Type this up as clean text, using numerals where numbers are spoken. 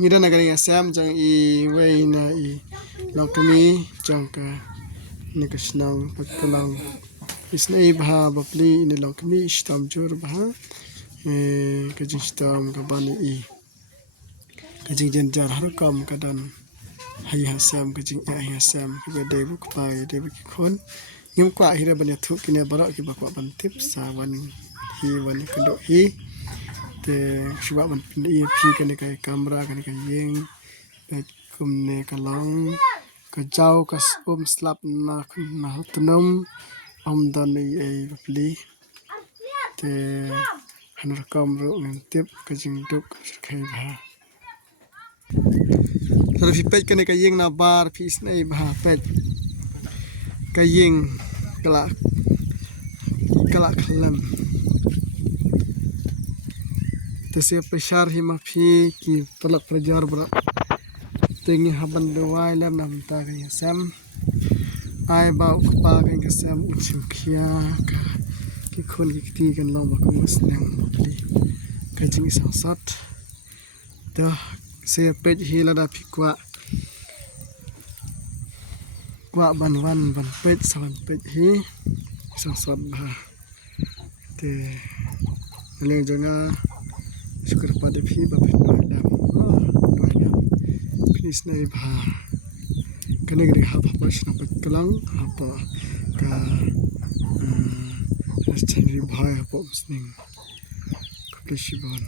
ni dan agak ya sam jang I wei na I long kami jang ka ni ka snang patkalang isna I bha bapli ni long kami stam jor bha ka jing stam ka bani I ka jing jen jar har kam ka dan hay hasam ka jing ai hasam ka de bu ka de bu khon yum kwa hira ban thu kine bara ki bakwa ban tip sawan hi wan ka do hi te shwa ban I phi ka ne ka camera ka ne ka yeng ka kum ne ka long ka jaw ka slap na na tnom dan ai bapli te hanar kam ro ngam tip ka jing duk khai bha Rồi phi pet ka ne ka yeng na bar phi snai bha pet ka yeng kala khalam te se pressure hi ma phi ki talak prajar bra tengi haban de wai lam nam ta ka sam ai ba pa ka sam uchim khia ka ki khon ki ti kan long ba ko snang bli ka jing sang sat da se pet hi la da phi kwa ban pet saban pet hi sang sat ba te le janga syukur pada phi ba phi lam please nai ba kane gre ha ba shna pat kalang ha pa ka changri bhai ha pa usning please bon